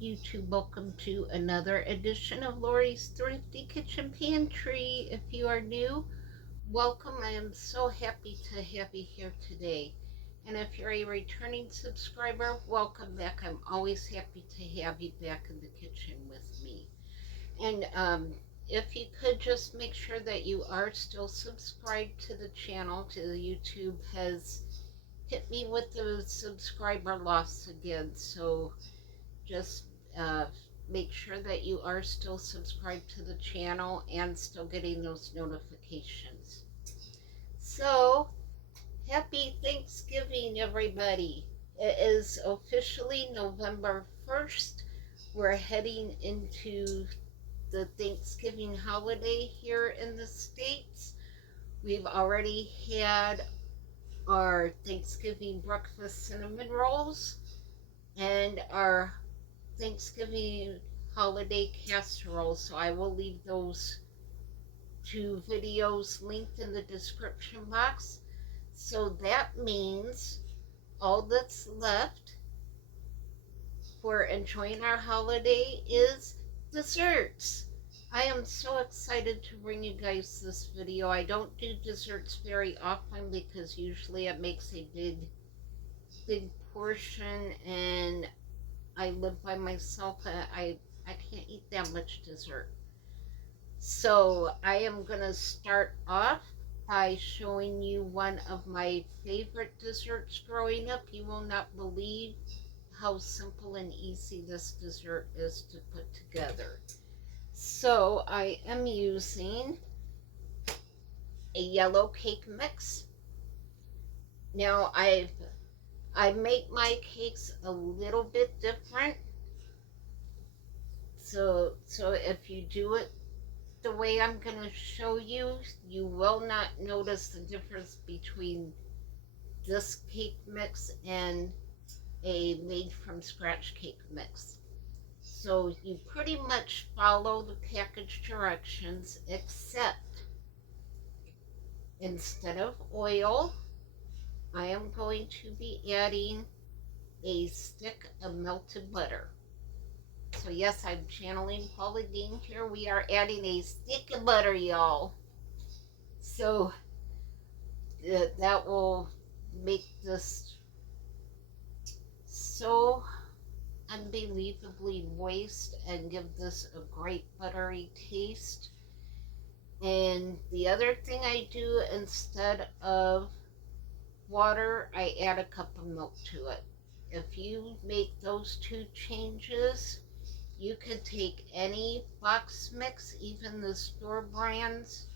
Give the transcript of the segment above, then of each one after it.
YouTube. Welcome to another edition of Lori's Thrifty Kitchen Pantry. If you are new, welcome. I am so happy to have you here today. And if you're a returning subscriber, welcome back. I'm always happy to have you back in the kitchen with me. And if you could just make sure that you are still subscribed to the channel, to the YouTube has hit me with the subscriber loss again. So just uh, make sure that you are still subscribed to the channel and still getting those notifications. So, happy Thanksgiving, everybody. It is officially November 1st. We're heading into the Thanksgiving holiday here in the States. We've already had our Thanksgiving breakfast cinnamon rolls and our Thanksgiving holiday casserole, so I will leave those two videos linked in the description box. So that means all that's left for enjoying our holiday is desserts. I am so excited to bring you guys this video. I don't do desserts very often because usually it makes a big portion, and I live by myself. I can't eat that much dessert. So I am going to start off by showing you one of my favorite desserts growing up. You will not believe how simple and easy this dessert is to put together. So I am using a yellow cake mix. Now I make my cakes a little bit different. So if you do it the way I'm going to show you, you will not notice the difference between this cake mix and a made from scratch cake mix. So you pretty much follow the package directions, except instead of oil, I am going to be adding a stick of melted butter. So yes, I'm channeling Paula Deen here. We are adding a stick of butter, y'all. So that will make this so unbelievably moist and give this a great buttery taste. And the other thing I do, instead of water, I add a cup of milk to it. If you make those two changes, you could take any box mix, even the store brands,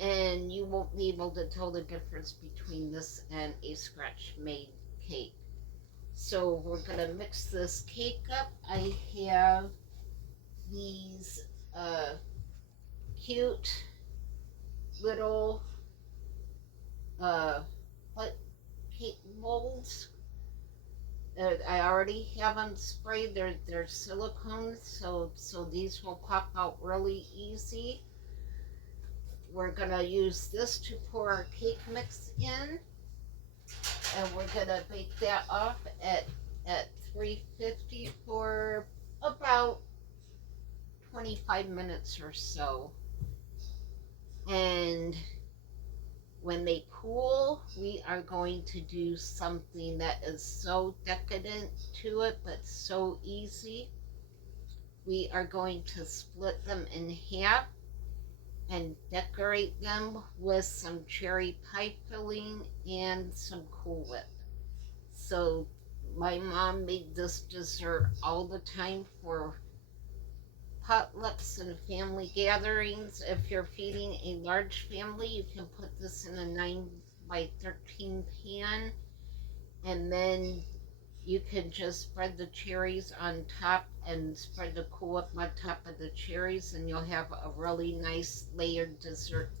and you won't be able to tell the difference between this and a scratch made cake. So we're gonna mix this cake up. I have these cute little what cake molds. I already have them sprayed. They're silicone, so these will pop out really easy. We're gonna use this to pour our cake mix in, and we're gonna bake that off at 350 for about 25 minutes or so. And when they cool, we are going to do something that is so decadent to it, but so easy. We are going to split them in half and decorate them with some cherry pie filling and some Cool Whip. So my mom made this dessert all the time for potlucks and family gatherings. If you're feeding a large family, you can put this in a 9 by 13 pan, and then you can just spread the cherries on top and spread the Cool Whip on top of the cherries, and you'll have a really nice layered dessert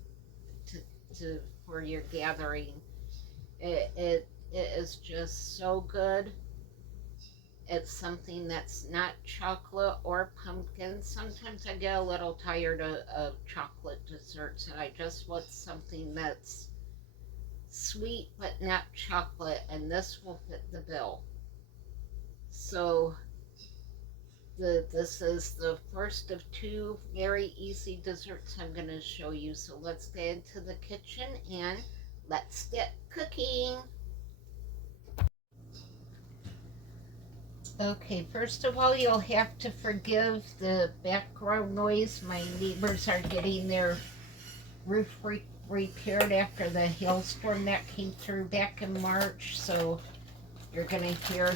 for your gathering. It is just so good. It's something that's not chocolate or pumpkin. Sometimes I get a little tired of chocolate desserts, and I just want something that's sweet but not chocolate, and this will fit the bill. So This is the first of two very easy desserts I'm going to show you. So let's get into the kitchen and let's get cooking. Okay, first of all, you'll have to forgive the background noise. My neighbors are getting their roof repaired after the hailstorm that came through back in March. So you're going to hear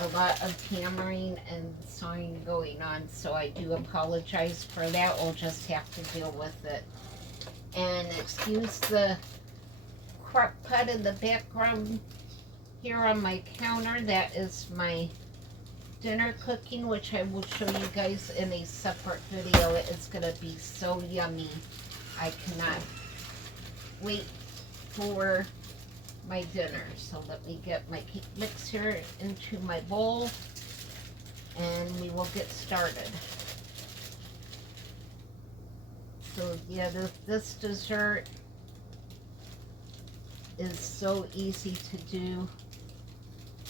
a lot of hammering and sawing going on. So I do apologize for that. We'll just have to deal with it. And excuse the crock pot in the background here on my counter. That is my dinner cooking, which I will show you guys in a separate video. It's gonna be so yummy. I cannot wait for my dinner. So let me get my cake mix here into my bowl and we will get started. So yeah, this dessert is so easy to do,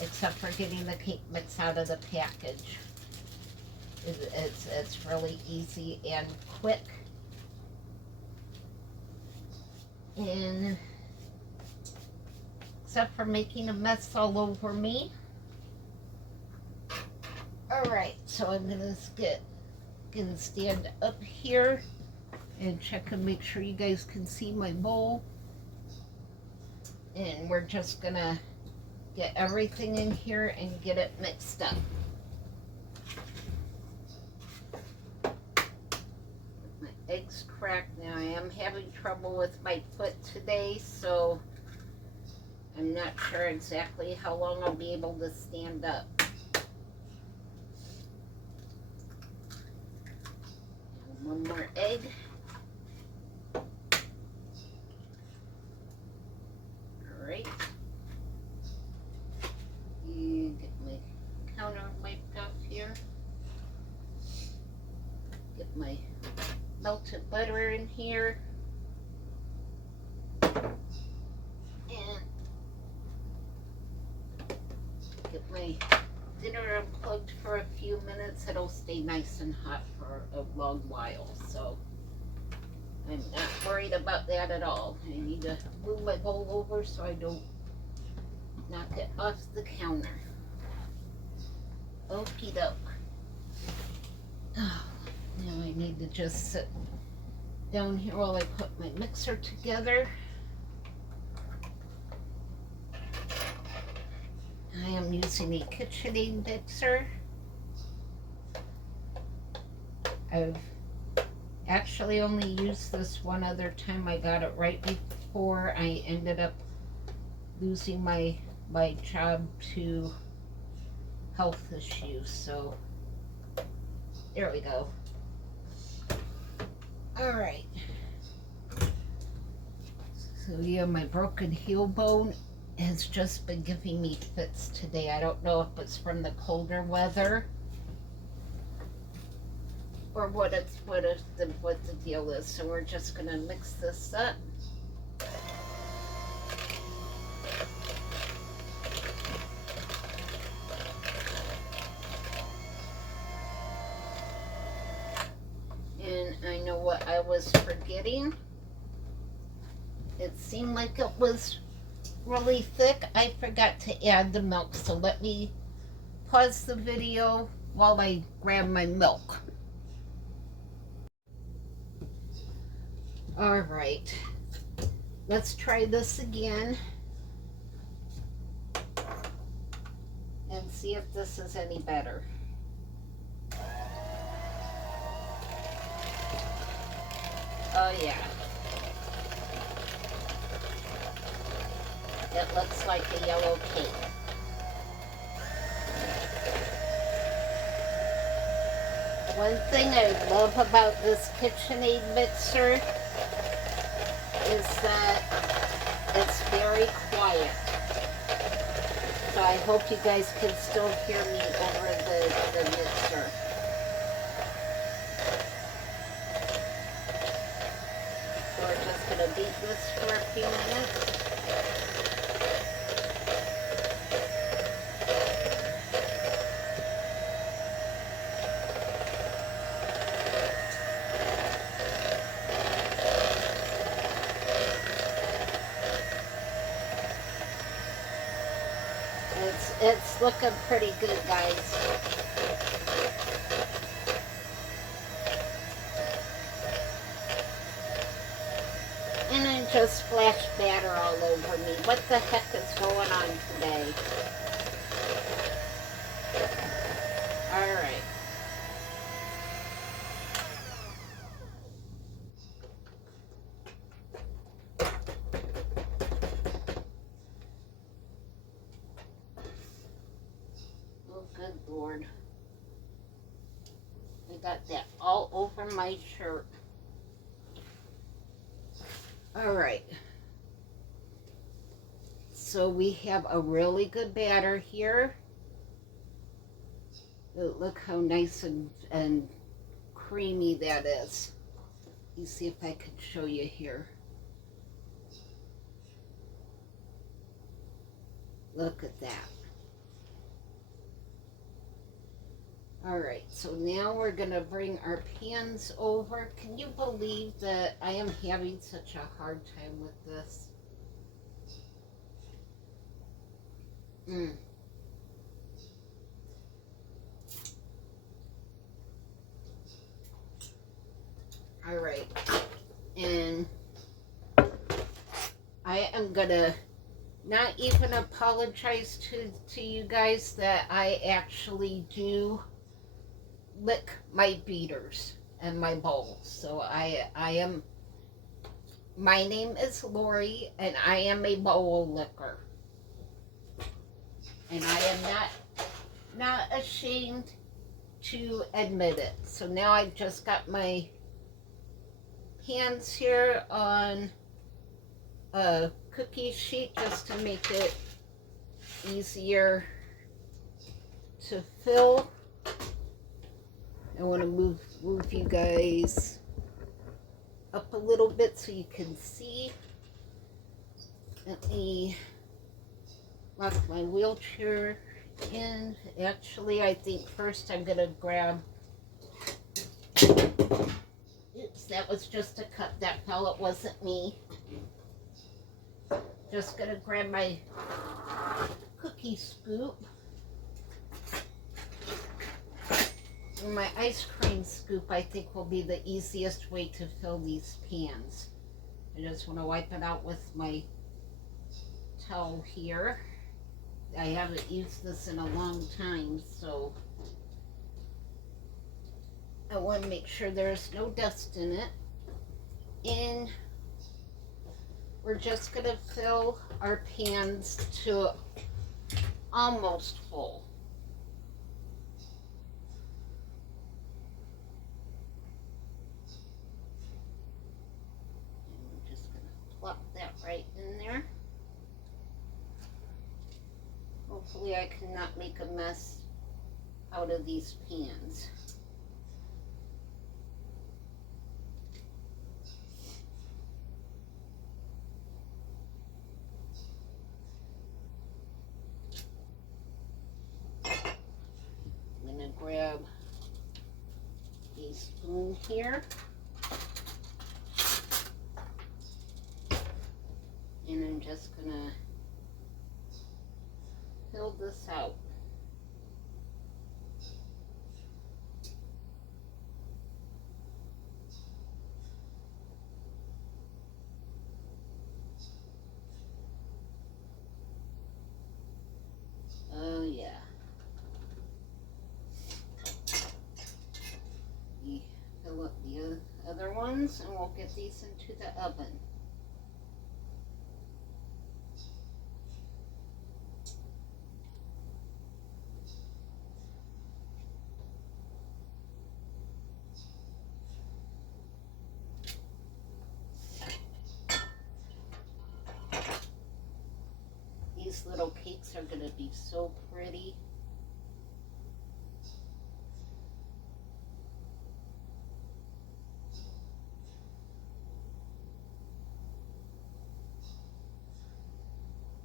except for getting the cake mix out of the package. It's really easy and quick. And except for making a mess all over me. Alright, so I'm gonna stand up here and check and make sure you guys can see my bowl. And we're just gonna get everything in here and get it mixed up. My eggs cracked. Now I am having trouble with my foot today, so I'm not sure exactly how long I'll be able to stand up. And one more egg. Alright. And get my counter wiped off here. Get my melted butter in here. And get my dinner unplugged for a few minutes. It'll stay nice and hot for a long while, so I'm not worried about that at all. I need to move my bowl over so I don't knock it off the counter. Okie doke. Oh, now I need to just sit down here while I put my mixer together. I am using a KitchenAid mixer. I've actually only used this one other time. I got it right before I ended up losing my job to health issues. So there we go. All right. So yeah, my broken heel bone has just been giving me fits today. I don't know if it's from the colder weather or what the deal is. So we're just gonna mix this up. And I know what I was forgetting. It seemed like it was really thick. I forgot to add the milk, so let me pause the video while I grab my milk. All right, let's try this again and see if this is any better. Oh yeah. It looks like a yellow cake. One thing I love about this KitchenAid mixer is that it's very quiet. So I hope you guys can still hear me over the mixer. So we're just going to beat this for a few minutes. It's looking pretty good, guys. And I just splashed batter all over me. What the heck is going on today? Alright. Oh, good Lord. I got that all over my shirt. Alright. So we have a really good batter here. Look how nice and creamy that is. Let me see if I can show you here. Look at that. Alright, so now we're going to bring our pans over. Can you believe that I am having such a hard time with this? Alright, and I am going to not even apologize to you guys that I actually do lick my beaters and my bowls. So my name is Lori, and I am a bowl licker. And I am not ashamed to admit it. So now I've just got my hands here on a cookie sheet just to make it easier to fill. I want to move you guys up a little bit so you can see. Let me lock my wheelchair in. Actually, I think first I'm going to grab... Oops, that was just a cut that fell. It wasn't me. Just going to grab my cookie scoop. My ice cream scoop, I think, will be the easiest way to fill these pans. I just want to wipe it out with my towel here. I haven't used this in a long time, so I want to make sure there's no dust in it. And we're just going to fill our pans to almost full. Plop that right in there. Hopefully I cannot make a mess out of these pans. I'm going to grab a spoon here. And I'm just gonna fill this out. Oh yeah. We fill up the other ones and we'll get these into the oven. These little cakes are going to be so pretty.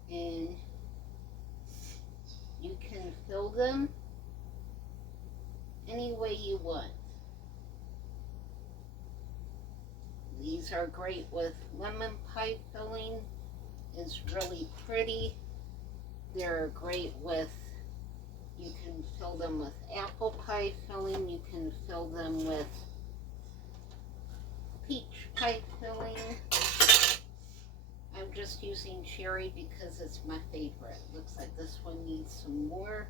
And you can fill them any way you want. These are great with lemon pie filling. It's really pretty. They're great with You can fill them with apple pie filling. You can fill them with peach pie filling. I'm just using cherry because it's my favorite. Looks like this one needs some more.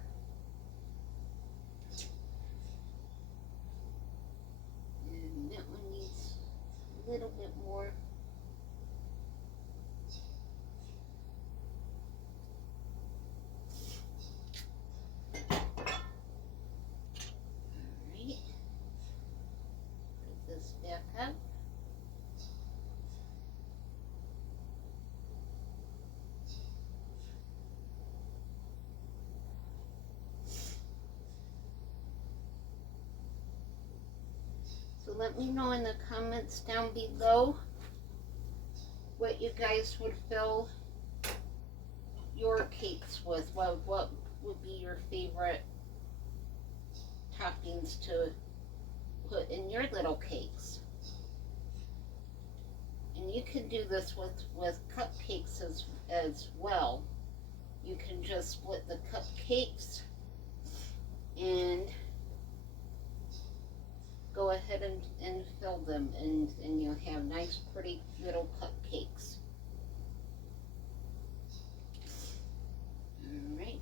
And that one needs a little bit more. Alright. Put this back up. So let me know in the comments down below what you guys would fill your cakes with. What would be your favorite toppings to put in your little cakes? And you can do this with cupcakes as well. You can just split the cupcakes and go ahead and fill them, and you'll have nice pretty little cupcakes. Alright.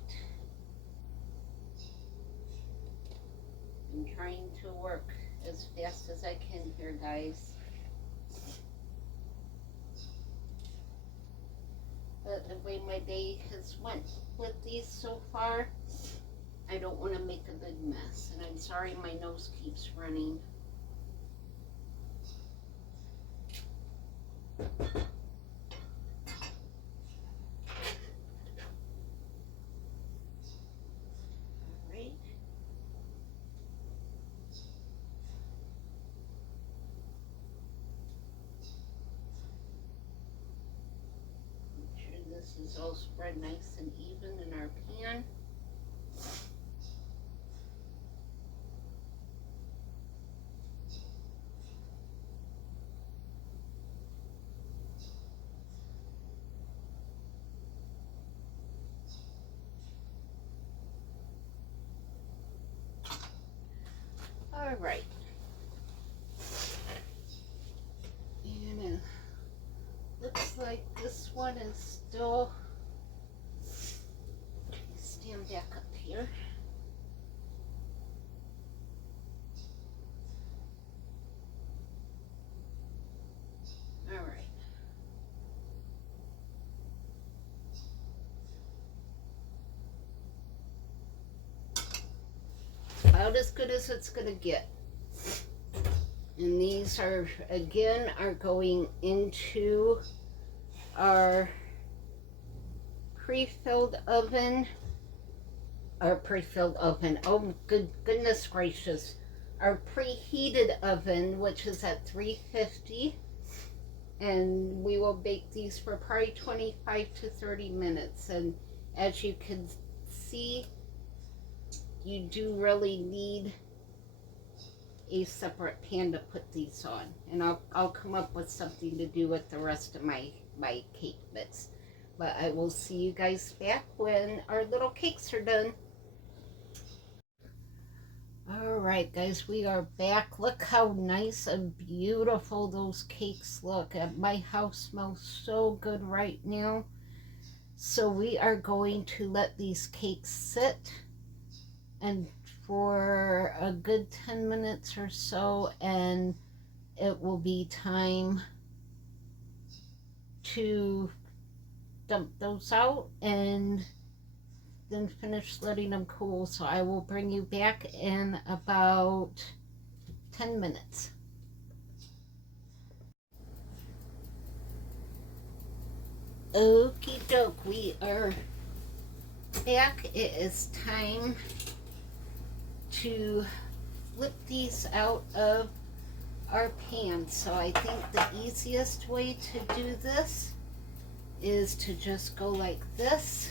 I'm trying to work as fast as I can here, guys. But the way my day has went with these so far, I don't want to make a big mess. And I'm sorry my nose keeps running. Alright. Make sure this is all spread nice and even in our pan. All right. And it looks like this one is still, stand back up here. All right. About as good as it's gonna get. And these are, again, are going into our pre-filled oven. Oh, goodness gracious. Our preheated oven, which is at 350. And we will bake these for probably 25 to 30 minutes. And as you can see, you do really need a separate pan to put these on, and I'll come up with something to do with the rest of my cake bits. But I will see you guys back when our little cakes are done. All right, guys, we are back. Look how nice and beautiful those cakes look. My house smells so good right now. So we are going to let these cakes sit and for a good 10 minutes or so, and it will be time to dump those out and then finish letting them cool. So I will bring you back in about 10 minutes. Okie doke, we are back. It is time to flip these out of our pan. So I think the easiest way to do this is to just go like this,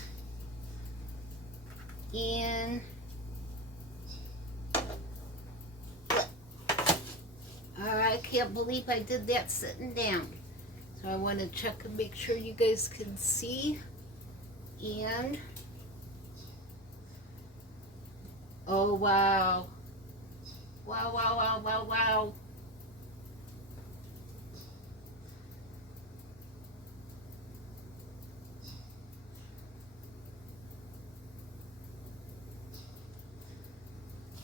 and I can't believe I did that sitting down. So I want to check and make sure you guys can see, and Oh, wow. Wow, wow, wow, wow, wow.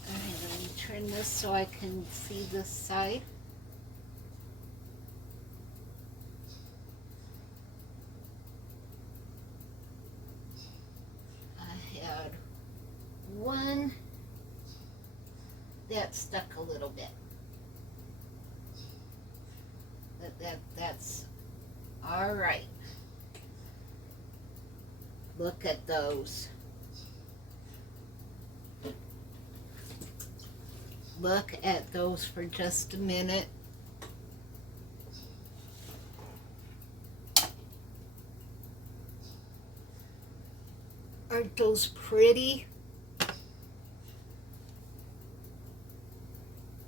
All right, let me turn this so I can see this side. I had one that stuck a little bit. That's all right. Look at those. Look at those for just a minute. Aren't those pretty?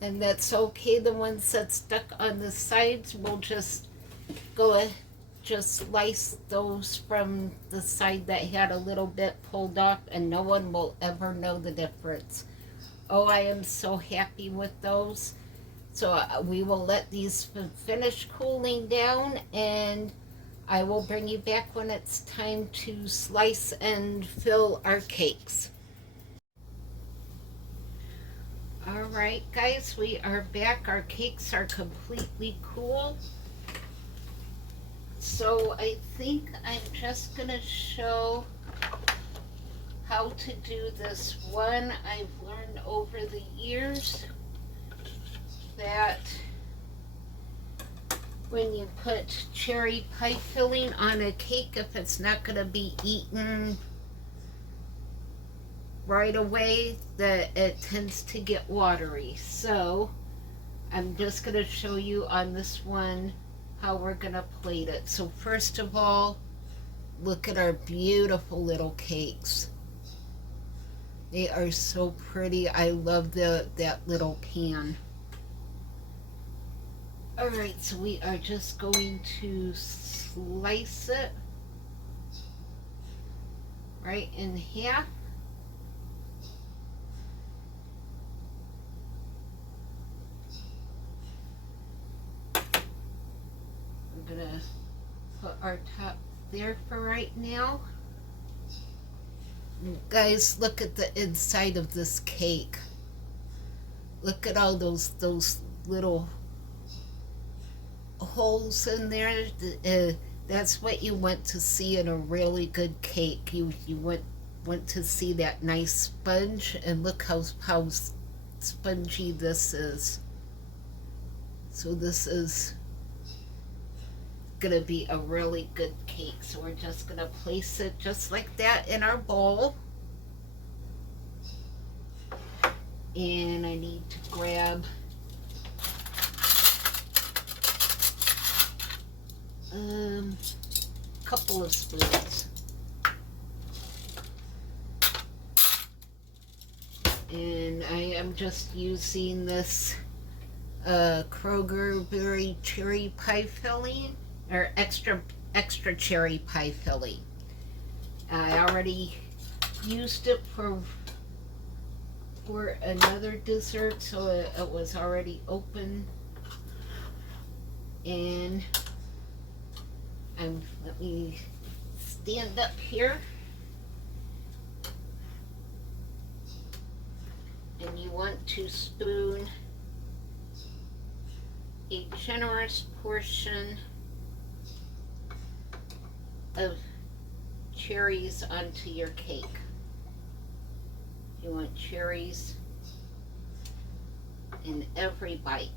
And that's okay. The ones that stuck on the sides, we'll just just slice those from the side that had a little bit pulled off, and no one will ever know the difference. Oh, I am so happy with those. So we will let these finish cooling down, and I will bring you back when it's time to slice and fill our cakes. All right, guys, we are back. Our cakes are completely cool. So I think I'm just gonna show how to do this one. I've learned over the years that when you put cherry pie filling on a cake, if it's not gonna be eaten right away, that it tends to get watery. So I'm just gonna show you on this one how we're gonna plate it. So first of all, look at our beautiful little cakes. They are so pretty. I love that little pan. All right, so we are just going to slice it right in half. I'm gonna put our top there for right now. Guys, look at the inside of this cake. Look at all those little holes in there. That's what you want to see in a really good cake. You want to see that nice sponge, and look how spongy this is. So this is gonna be a really good cake. So we're just gonna place it just like that in our bowl. And I need to grab a couple of spoons. And I am just using this Kroger berry cherry pie filling, or extra cherry pie filling. I already used it for another dessert, so it was already open. And let me stand up here. And you want to spoon a generous portion of cherries onto your cake. You want cherries in every bite.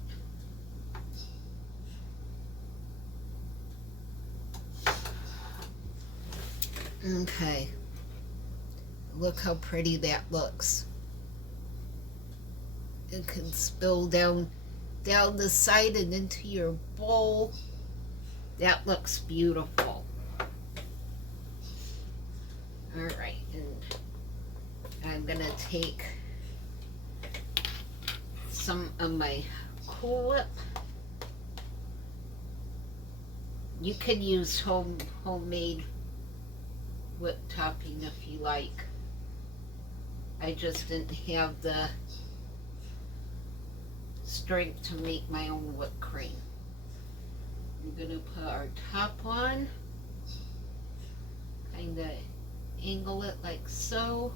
Okay, look how pretty that looks. It can spill down the side and into your bowl. That looks beautiful. All right, and I'm gonna take some of my Cool Whip. You could use homemade whip topping if you like. I just didn't have the strength to make my own whipped cream. I'm going to put our top on, kind of angle it like so.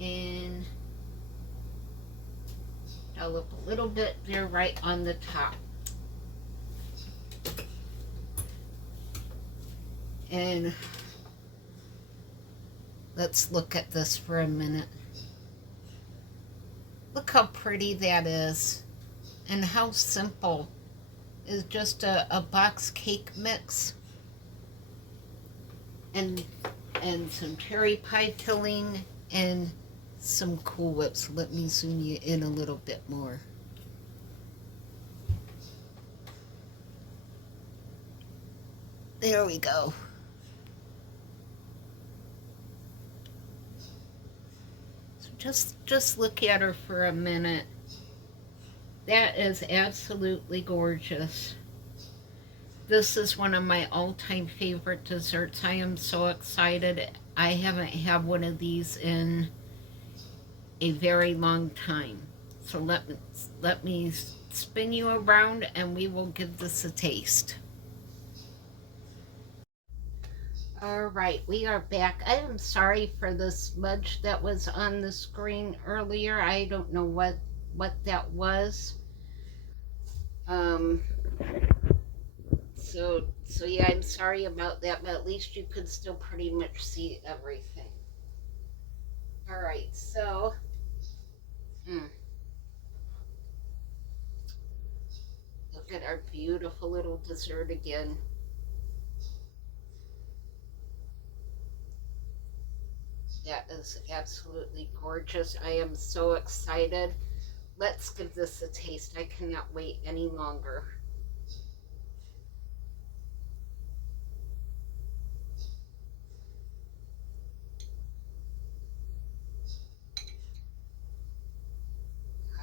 And dollop a little bit there right on the top. And let's look at this for a minute. Look how pretty that is, and how simple. It's just a box cake mix and some cherry pie filling and some Cool Whips. Let me zoom you in a little bit more. There we go. So just look at her for a minute. That is absolutely gorgeous. This is one of my all-time favorite desserts. I am so excited. I haven't had one of these in a very long time. So let me spin you around and we will give this a taste. All right, we are back. I am sorry for the smudge that was on the screen earlier. I don't know what that was. So yeah, I'm sorry about that, but at least you could still pretty much see everything. All right, so look at our beautiful little dessert again. That is absolutely gorgeous. I am so excited. Let's give this a taste. I cannot wait any longer.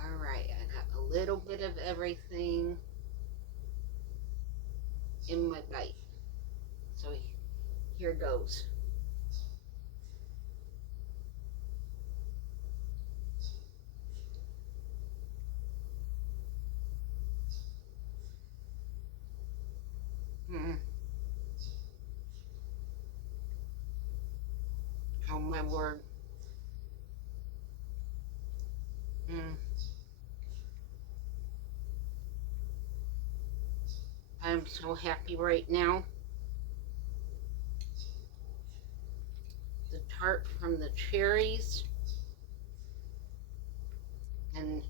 All right, I got a little bit of everything in my bite. So here goes. Mm. Oh my word. Mm. I'm so happy right now. The tart from the cherries and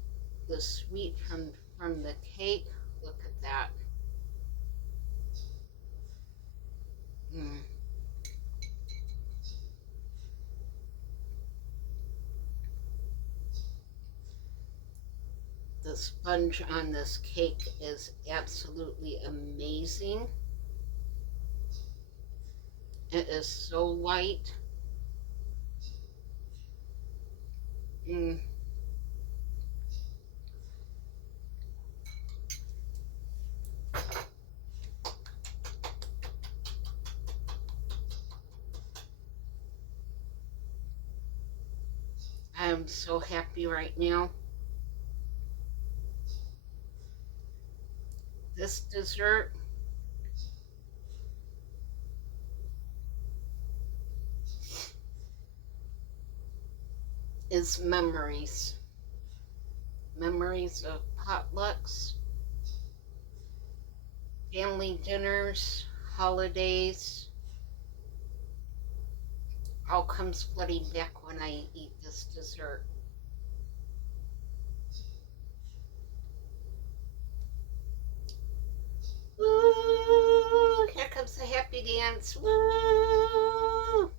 the sweet from the cake. Look at that. Mm. The sponge on this cake is absolutely amazing. It is so light. Mm. I am so happy right now. This dessert is memories. Memories of potlucks, family dinners, holidays. All comes flooding back when I eat this dessert. Woo! Here comes the happy dance. Woo!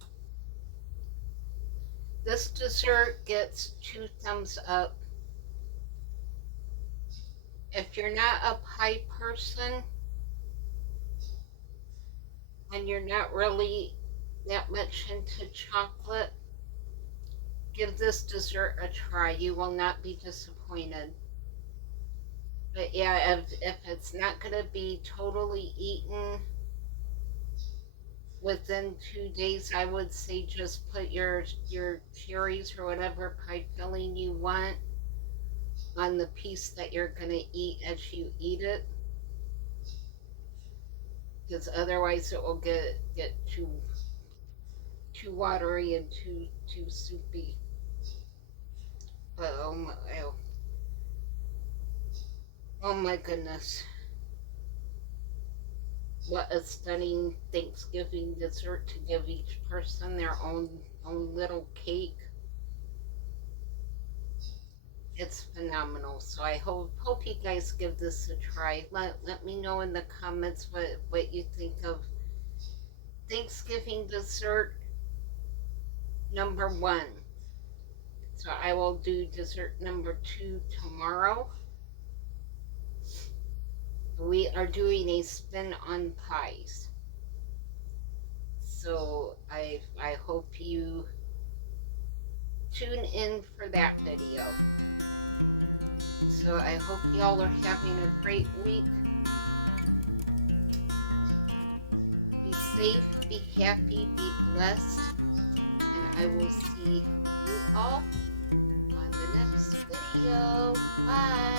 This dessert gets 2 thumbs up. If you're not a pie person and you're not really that much into chocolate, give this dessert a try. You will not be disappointed. But yeah, if it's not going to be totally eaten within 2 days, I would say just put your cherries or whatever pie filling you want on the piece that you're gonna eat as you eat it, because otherwise it will get too watery and too soupy. But oh my goodness, what a stunning Thanksgiving dessert to give each person their own little cake. It's phenomenal. So I hope you guys give this a try. Let me know in the comments what you think of Thanksgiving dessert number 1. So I will do dessert number 2 tomorrow. We are doing a spin on pies. So I hope you tune in for that video. So I hope y'all are having a great week. Be safe, be happy, be blessed, and I will see you all on the next video. Bye.